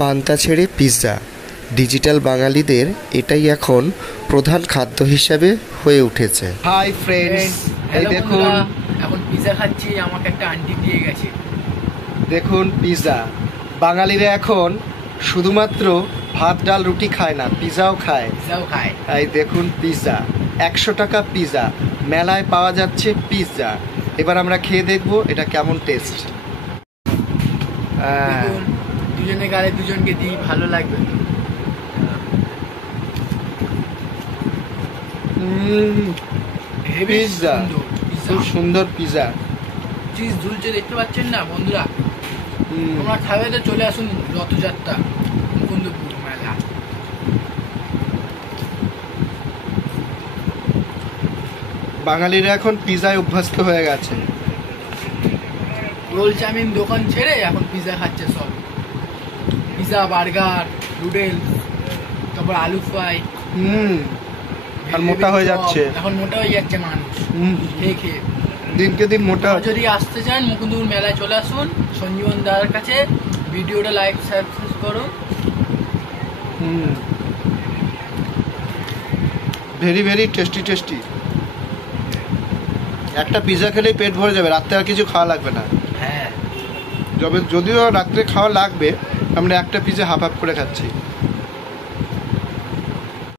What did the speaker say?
পান্তা ছেড়ে pizza. Digital বাঙালিদের এটাই এখন প্রধান খাদ্য হিসাবে হয়ে উঠেছে। হাই ফ্রেন্ডস, এই দেখুন এখন পিৎজা খাচ্ছি, আমাকে একটা আন্টি দিয়ে গেছে। দেখুন পিৎজা, বাঙালিরা এখন শুধুমাত্র ভাত ডাল রুটি খায় না, পিৎজাও খায়। এই দেখুন পিৎজা, 100 টাকা পিৎজা, মেলায় পাওয়া যাচ্ছে পিৎজা। এবার আমরা খেয়ে দেখবো এটা কেমন টেস্ট। দুজনে গালে দুজনকে দিই, ভালো লাগবে। পিৎজা, খুব সুন্দর পিৎজা। চিজ ঝুলছে, দেখতে পাচ্ছেন না বন্ধুরা? তোমরা খাবে তো চলে আসুন রথযাত্রা মুকুন্দপুর মেলা। বাঙালিরা এখন পিৎজায় অভ্যস্ত হয়ে গেছে। রোল চাউমিন দোকান ছেড়ে এখন পিৎজা খাচ্ছে সব। পিৎজা, বার্গার, নুডলস, তারপর আলু ফ্রাই। আর মোটা হয়ে যাচ্ছে, এখন মোটা হয়ে যাচ্ছে মানুষ খেয়ে খেয়ে। দিনকে দিন মোটা। যদি আসতে চান মুকুন্দপুর মেলায় চলে আসুন সঞ্জীবন দাদার কাছে। ভিডিওটা লাইক সাবস্ক্রাইব করুন। Very very tasty tasty. একটা পিৎজা খেলেই পেট ভরে যাবে, রাত্রে আর কিছু খাওয়া লাগবে না। হ্যাঁ, যদিও রাত্রে খাওয়া লাগবে, আমরা একটা পিৎজা হাফ হাফ করে খাচ্ছি।